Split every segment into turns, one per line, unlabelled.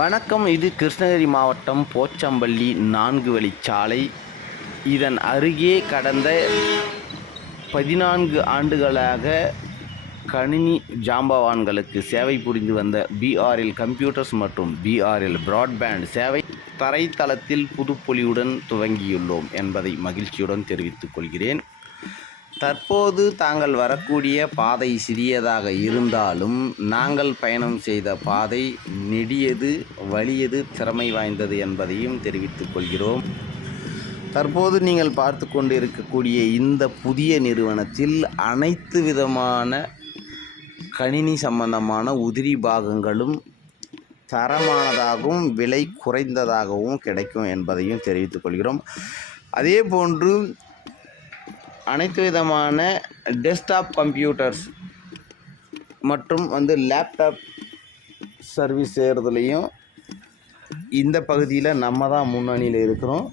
வணக்கம் இது கிருஷ்ணகிரி மாவட்டம் போச்சம்பள்ளி நான்கு வழிச்சாலை இதன் அருகே கடந்த பதினான்கு ஆண்டுகளாக கணினி ஜாம்பவான்களுக்கு சேவை புரிந்து வந்த பிஆர்எல் கம்ப்யூட்டர்ஸ் மற்றும் பிஆர்எல் பிராட்பேண்ட் சேவை தரைத்தளத்தில் புதுப்பொலியுடன் துவங்கியுள்ளோம் என்பதை மகிழ்ச்சியுடன் தெரிவித்துக் கொள்கிறேன். தற்போது தாங்கள் வரக்கூடிய பாதை சிறியதாக இருந்தாலும் நாங்கள் பயணம் செய்த பாதை நெடியது வலியது திறமை வாய்ந்தது என்பதையும் தெரிவித்துக் கொள்கிறோம். தற்போது நீங்கள் பார்த்து கொண்டு இருக்கக்கூடிய இந்த புதிய நிறுவனத்தில் அனைத்து விதமான கணினி சம்பந்தமான உதிரி பாகங்களும் தரமானதாகவும் விலை குறைந்ததாகவும் கிடைக்கும் என்பதையும் தெரிவித்துக் கொள்கிறோம். அதே போன்று அனைத்து விதமான டெஸ்க்டாப் கம்ப்யூட்டர்ஸ் மற்றும் வந்து லேப்டாப் சர்வீஸ் செய்கிறதுலையும் இந்த பகுதியில் நம்ம தான் முன்னணியில் இருக்கிறோம்.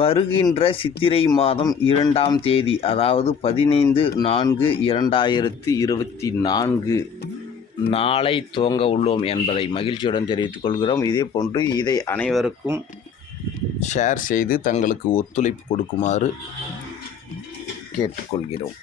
வருகின்ற சித்திரை மாதம் இரண்டாம் தேதி அதாவது பதினைந்து நான்கு இரண்டாயிரத்து இருபத்தி நான்கு நாளை துவங்க உள்ளோம் என்பதை மகிழ்ச்சியுடன் தெரிவித்துக் கொள்கிறோம். இதே போன்று இதை அனைவருக்கும் ஷேர் செய்து தங்களுக்கு ஒத்துழைப்பு கொடுக்குமாறு கேட்டுக்கொள்கிறோம்.